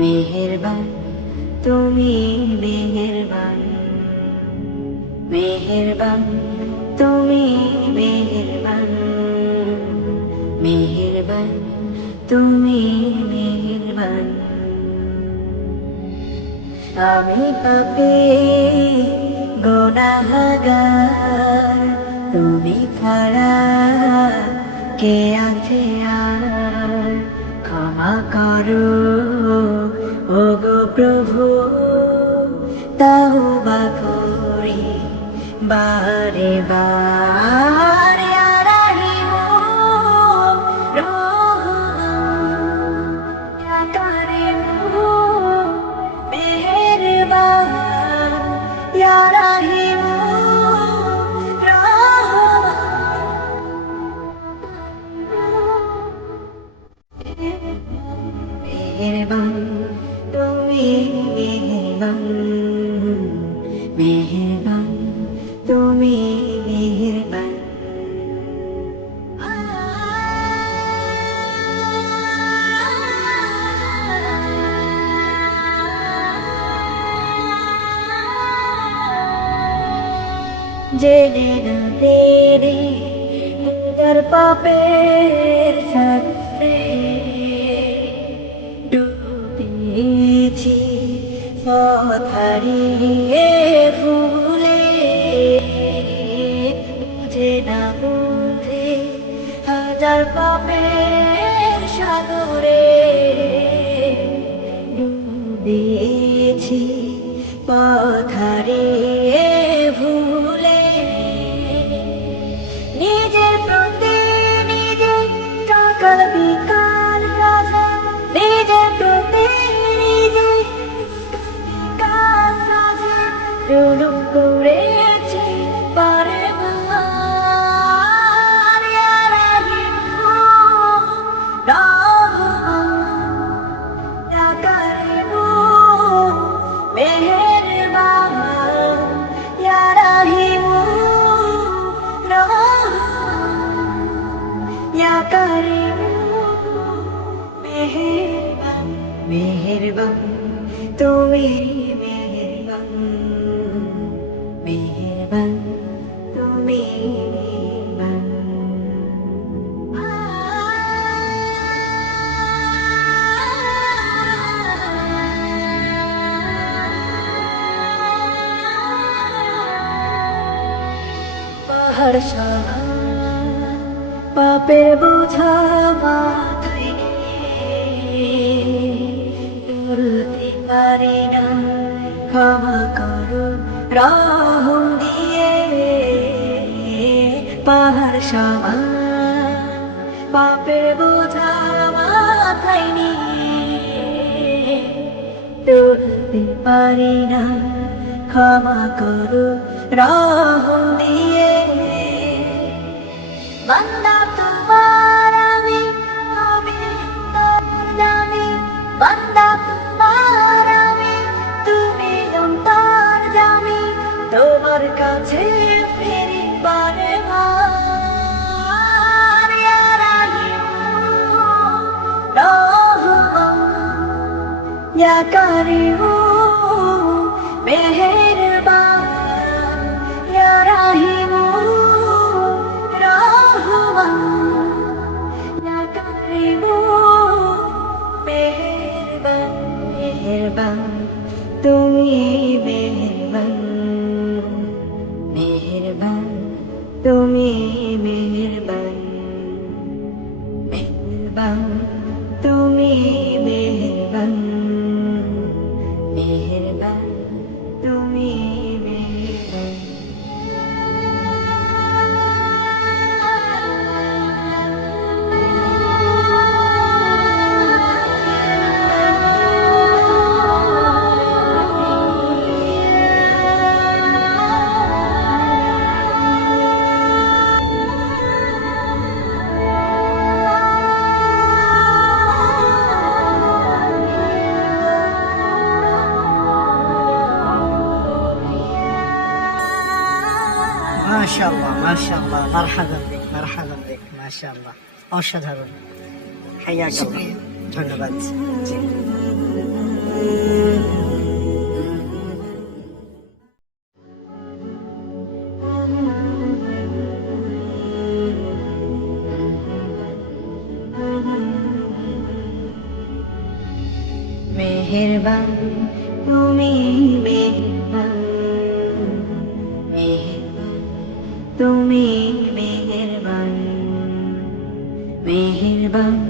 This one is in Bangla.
মেহেরবান তুমি মেহেরবান, মেহেরবান তুমি মেহেরবান, মেহেরবান তুমি মেহেরবান। আমি পাপী গুনাহগার, তুমি ছাড়া কে আছে আর? ক্ষমা করো ওগো প্রভু, তাওবা করি বারে বার। ইয়া রাহিমু রহমান, ইয়া কারিমু মেহেরবান, ইয়া রাহিমু মেহেরবান তুমি মেহেরবান, মেহেরবান তুমি মেহেরবান। জেনে না তেরে হাজার পাপের সাগরে ডুবেছি, পথ হারিয়ে ভুলে। বুঝে না বুঝে হাজার পাপের সাগরে ডুবেছি, পথ হারিয়ে ভুলে। নিজের প্রতি নিজে সকাল বিকাল রাজা, নিজের প্রতি নিজে কাল রাজা, জুলুম করেছি বারবার। ইয়া রাহিমু রহমান, ইয়া কারিমু মেহেরবান, ইয়া রাহিমু রহমান, ইয়া কারিমু মেহেরবান। মেহেরবান তুমি মেহেরবান, মেহেরবান তুমি মেহেরবান। পাহাড় সমান পাপের বোঝা মাথায় নিয়ে চলতে পারি না, ক্ষমা করো রহম দিয়ে। পাহাড় সমান পাপের বোঝা মাথায় নিয়ে চলতে পারি না, ক্ষমা করো রহম দিয়ে। বান্দা তোমার আমি, আমি অন্তর জানি। বান্দা তোমার আমি, তুমি অন্তর জানি। তোমার কাছে ফিরি বারে বার। ইয়া রাহিমু রহমান, ইয়া কারিমু মেহেরবান, ইয়া রাহিমু রহমান, ইয়া কারিমু মেহেরবান। মেহেরবান তুমি মেহেরবান, মেহেরবান তুমি মেহেরবান, মেহেরবান তুমি মেহেরবান, মেহেরবান তুমি মেহেরবান। ما شاء الله ما شاء الله، مرحبا بك مرحبا بك، ما شاء الله অসাধারণ। حياك الله، ধন্যবাদ। মেহেরবান তুমি মেহেরবান, মেহেরবান তুমি মেহেরবান, মেহেরবান